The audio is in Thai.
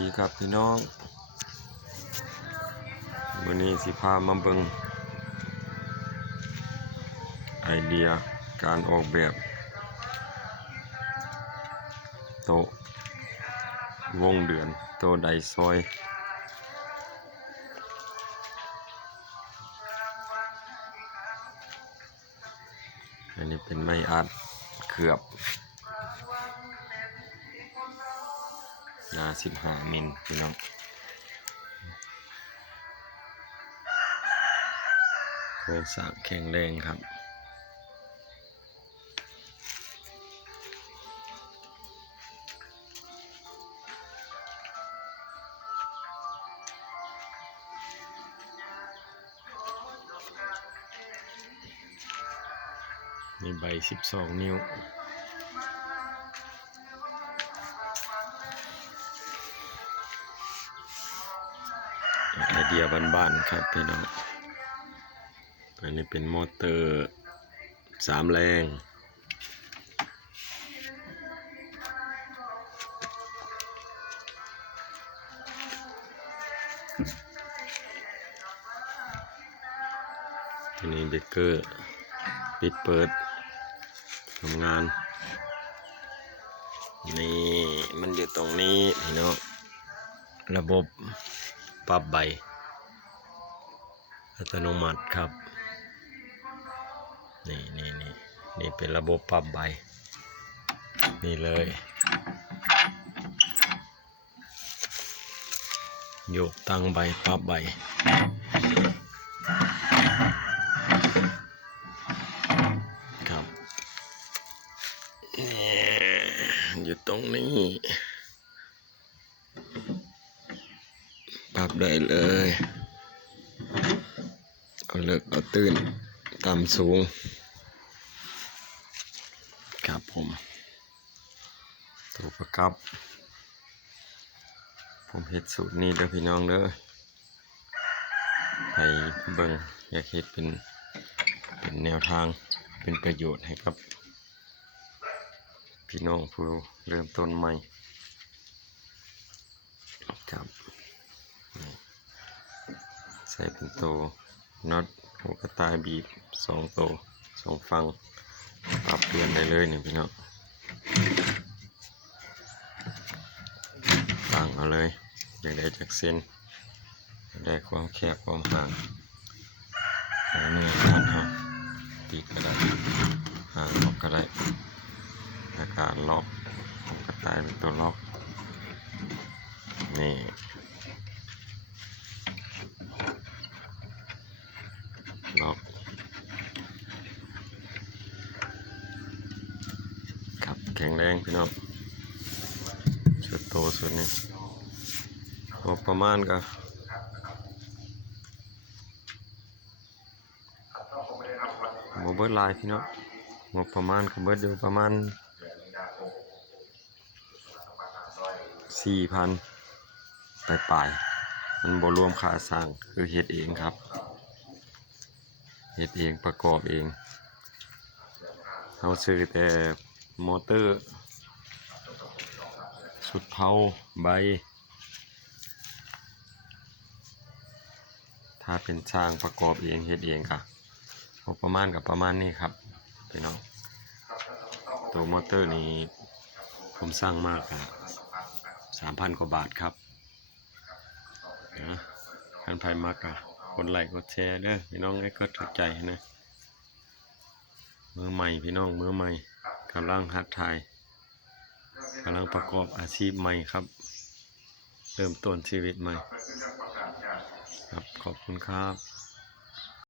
ดีครับพี่น้องวันนี้สิพามาเบิ่งไอเดียการออกแบบโต๊ะวงเดือนโต๊ะไดซอยอันนี้เป็นไม้อัดเขือบยา15 มิลพี่น้องโครงสร้างแข็งแรงครับมีใบ12 นิ้วไอเดียบ้านๆครับพี่น้องอันนี้เป็นมอเตอร์3 แรงทีนี้เบรกเกอร์ปิดเปิดทำงานนี่มันอยู่ตรงนี้พี่น้องระบบปรับใบอัตโนมัติครับนี่เป็นระบบปรับใบนี่เลยโยกตั้งใบปรับใบครับอยู่ตรงนี้ปรับได้เลยเอาเลิกเอาตื่นต่ำสูงครับผมตัวประกับผมเฮ็ดสูตรนี้เด้อพี่น้องเด้อให้เบิ่งอยากเฮ็ดเป็นแนวทางเป็นประโยชน์ให้กับพี่น้องผู้เริ่มต้นใหม่ครับใส่เป็นตัวน็อตหัวกระต่ายบีบ2 ตัว2 ฝั่งปรับเปลี่ยนได้เลยนี่พี่น้องตั้งเอาเลยอยากได้จากเส้นอยากได้ความแคบความห่างของเนื้อการห่างตีก็ได้ห่างออกก็ได้อาการล็อกหัวกระต่ายเป็นตัวล็อกนี่ล็อกครับแข็งแรงพี่น้องสุดโตสุดนี้ประมาณก็บ่เบิดหลายพี่น้องงบประมาณก็เบิดอยู่ประมาณ 4,000 ปลายมันบ่รวมค่าสร้างคือเฮ็ดเองครับเฮ็ดเองประกอบเองเราซื้อแต่มอเตอร์สุดเผาใบถ้าเป็นช่างประกอบเองเฮ็ดเองค่ะประมาณกับประมาณนี้ครับพี่น้องตัวมอเตอร์นี้ผมสร้างมากครับ3,000 กว่าบาทครับนะท่านใครมักกดไลค์กดแชร์เด้อพี่น้องให้กดถูกใจนะมือใหม่พี่น้องมือใหม่กำลังหัดถ่ายกำลังประกอบอาชีพใหม่ครับเริ่มต้นชีวิตใหม่ครับขอบคุณครับ